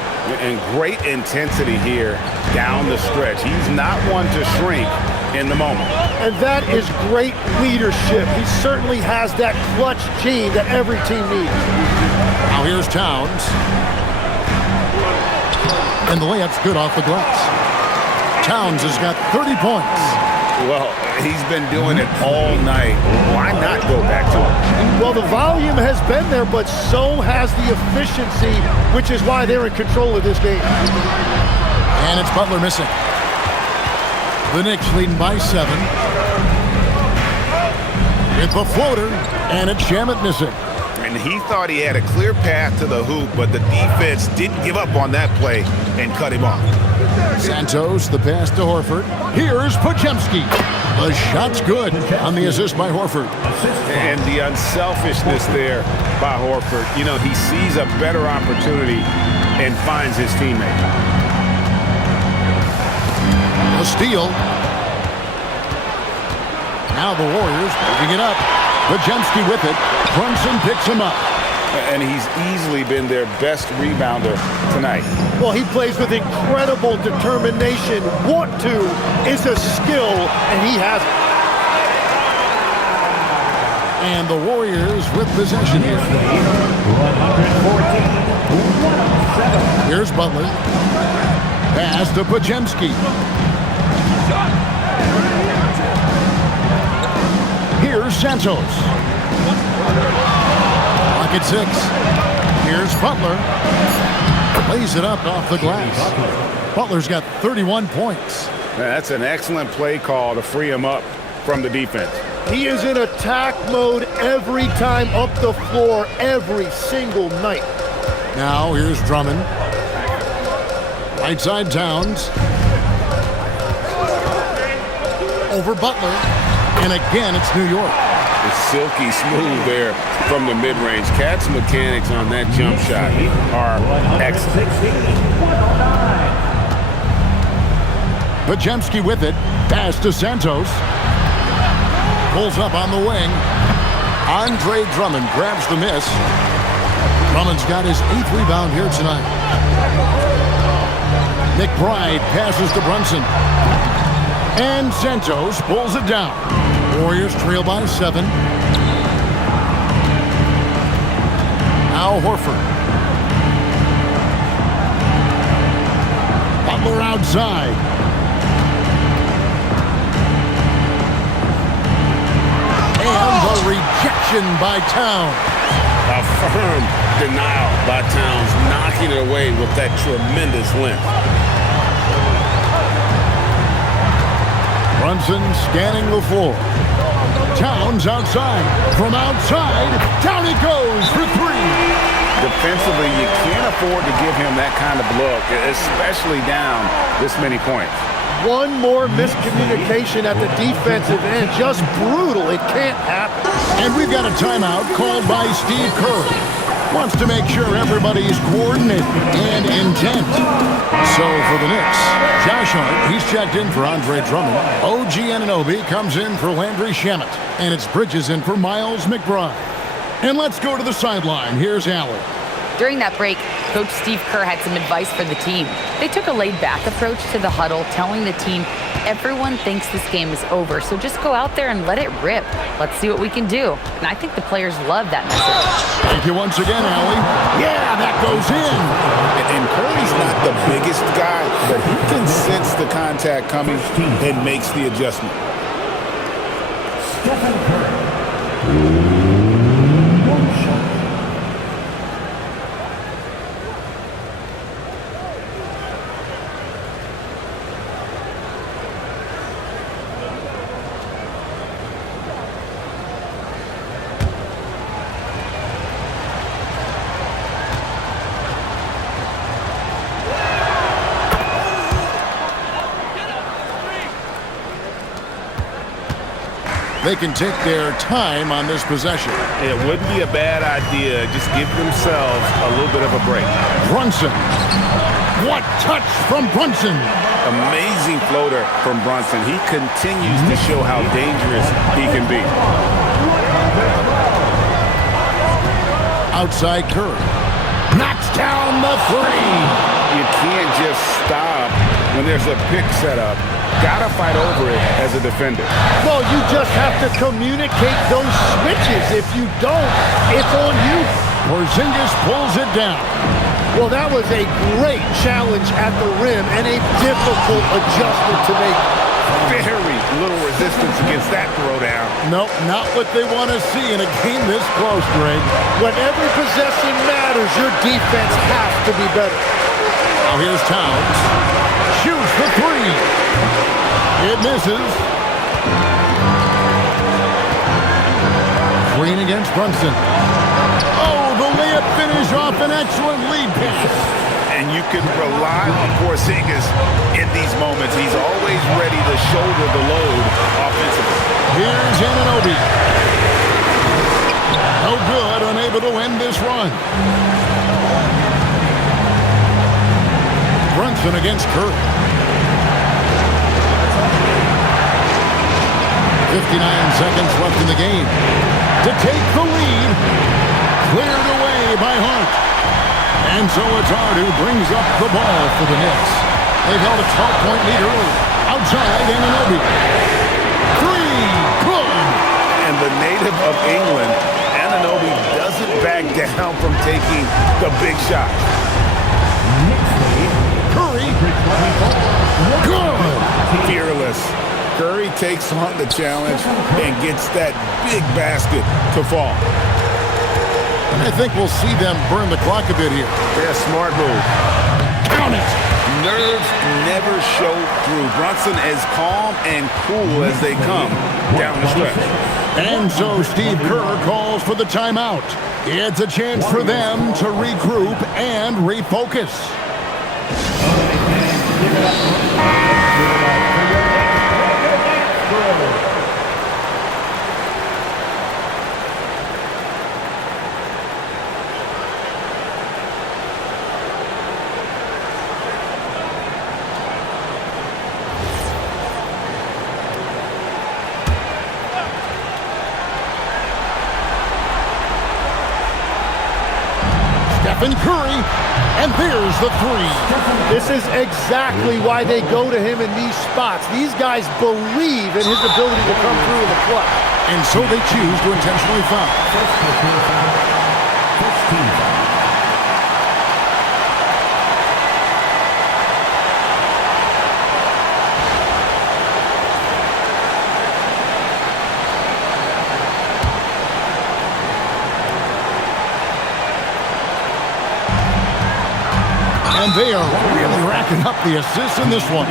And great intensity here down the stretch. He's not one to shrink in the moment. And that is great leadership. He certainly has that clutch gene that every team needs. Now here's Towns. And the layup's good off the glass. Towns has got 30 points. Well, he's been doing it all night. Why not go back to it? Well, the volume has been there, but so has the efficiency, which is why they're in control of this game. And it's Butler missing. The Knicks leading by 7. With the floater, and it's Shamet missing. And he thought he had a clear path to the hoop, but the defense didn't give up on that play and cut him off. Santos, the pass to Horford. Here's Pajemski. The shot's good on the assist by Horford. And the unselfishness there by Horford. You know, he sees a better opportunity and finds his teammate. A steal. Now the Warriors picking it up. Bajemski with it. Brunson picks him up. And he's easily been their best rebounder tonight. Well, he plays with incredible determination. Want to is a skill, and he has it. And the Warriors with possession here. 114-107. Here's Butler. Pass to Bajemski. Here's Santos. Lock at 6. Here's Butler. Lays it up off the glass. Butler's got 31 points. That's an excellent play call to free him up from the defense. He is in attack mode every time up the floor, every single night. Now here's Drummond. Right side Towns. Over Butler. And again, it's New York. It's silky smooth there from the mid-range. Cat's mechanics on that jump shot are excellent. 116-109. Bajemski with it. Pass to Santos. Pulls up on the wing. Andre Drummond grabs the miss. Drummond's got his 8th rebound here tonight. McBride passes to Brunson. And Santos pulls it down. Warriors trail by 7. Now Horford. Butler outside. And the rejection by Towns. A firm denial by Towns, knocking it away with that tremendous length. Brunson scanning the floor. Towns outside. From outside, down he goes for 3. Defensively, you can't afford to give him that kind of look, especially down this many points. One more miscommunication at the defensive end. Just brutal. It can't happen. And we've got a timeout called by Steve Kerr. Wants to make sure everybody's coordinated and intent. So for the Knicks, Josh Hart, he's checked in for Andre Drummond. OG Anunoby comes in for Landry Shamet. And it's Bridges in for Miles McBride. And let's go to the sideline. Here's Allen. During that break, Coach Steve Kerr had some advice for the team. They took a laid-back approach to the huddle, telling the team, everyone thinks this game is over, so just go out there and let it rip. Let's see what we can do. And I think the players love that message. Thank you once again, Allie. Yeah, that goes in. And Curry's not the biggest guy, but he can sense the contact coming and makes the adjustment. Stephen Curry. They can take their time on this possession. It wouldn't be a bad idea. Just give themselves a little bit of a break. Brunson. What touch from Brunson. Amazing floater from Brunson. He continues to show how dangerous he can be. Outside Curry. Knocks down the 3. You can't just stop when there's a pick set up. Gotta fight over it as a defender. Well, you just have to communicate those switches. If you don't, it's on you. Porzingis pulls it down. Well, that was a great challenge at the rim and a difficult adjustment to make. Very little resistance against that throwdown. Nope, not what they want to see in a game this close, Greg. When every possession matters, your defense has to be better. Now here's Towns. Shoots the 3. It misses. Green against Brunson. Oh, the layup finish off an excellent lead pass. And you can rely on Porzingis in these moments. He's always ready to shoulder the load offensively. Here's Anunoby. No good, unable to end this run. Brunson against Curry. 59 seconds left in the game. To take the lead. Cleared away by Hart. And so it's Hart who brings up the ball for the Knicks. They've held a 12-point lead early. Outside, Anunoby. Three, good. And the native of England, Anunoby doesn't back down from taking the big shot. Curry. Good. Fearless. Curry takes on the challenge and gets that big basket to fall. And I think we'll see them burn the clock a bit here. Yeah, smart move. Count it. Nerves never show through. Brunson as calm and cool as they come down the stretch. And so Steve Kerr calls for the timeout. It's a chance for them to regroup and refocus. Stephen Curry, and there's the three. This is exactly why they go to him in these spots. These guys believe in his ability to come through in the clutch. And so they choose to intentionally foul. And they are really racking up the assists in this one.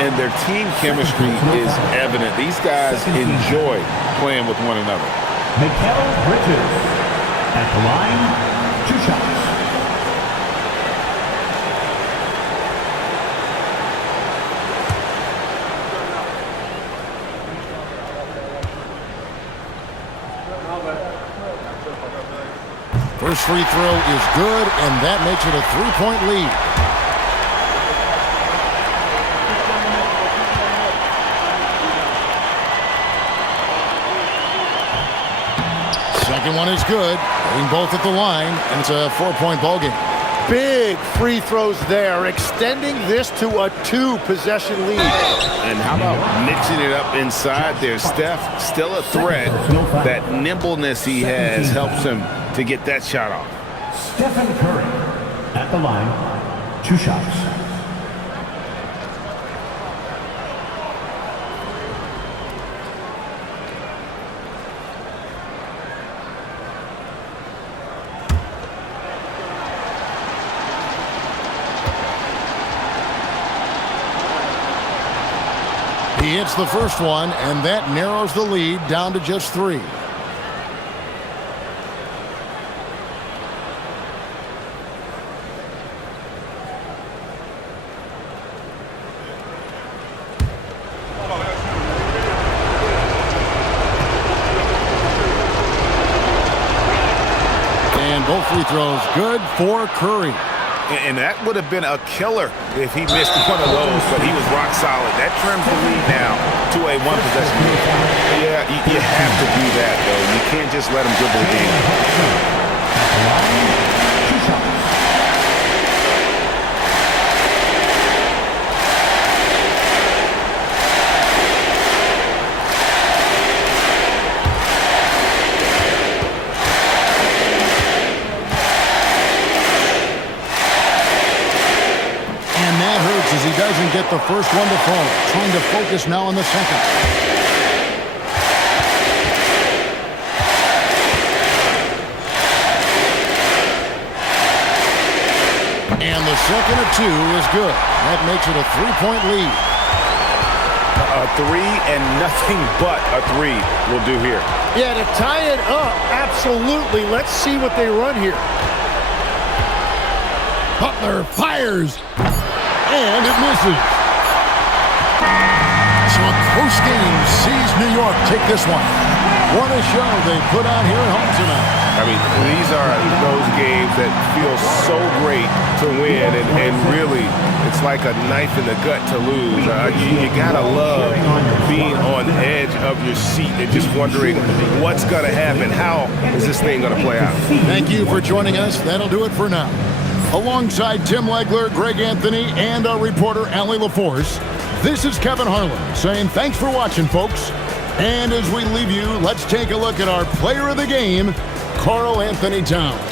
And their team chemistry is evident. These guys enjoy playing with one another. Mikal Bridges at the line, 2 shots. First free throw is good, and that makes it a 3-point lead. Second one is good. Hitting both at the line, and it's a 4-point ball game. Big free throws there, extending this to a 2-possession lead. And how about mixing it up inside there? Steph, still a threat. That nimbleness he has helps him to get that shot off. Stephen Curry at the line, 2 shots. He hits the first one, and that narrows the lead down to just 3. And both free throws good for Curry. And that would have been a killer if he missed one of those, but he was rock solid. That trims the lead now to a 1-possession lead. Yeah, you have to do that, though. You can't just let him dribble the game. As he doesn't get the first one to fall. Trying to focus now on the second. And the second of 2 is good. That makes it a 3-point lead. A 3 and nothing but a 3 will do here. Yeah, to tie it up, absolutely. Let's see what they run here. Butler fires, and it misses. So a close game sees New York take this one. What a show they put on here at home tonight. I mean, these are those games that feel so great to win, and really, it's like a knife in the gut to lose. You gotta love being on the edge of your seat and just wondering what's gonna happen. How is this thing gonna play out? Thank you for joining us. That'll do it for now. Alongside Tim Legler, Greg Anthony, and our reporter, Allie LaForce, this is Kevin Harlan saying thanks for watching, folks. And as we leave you, let's take a look at our player of the game, Karl Anthony Towns.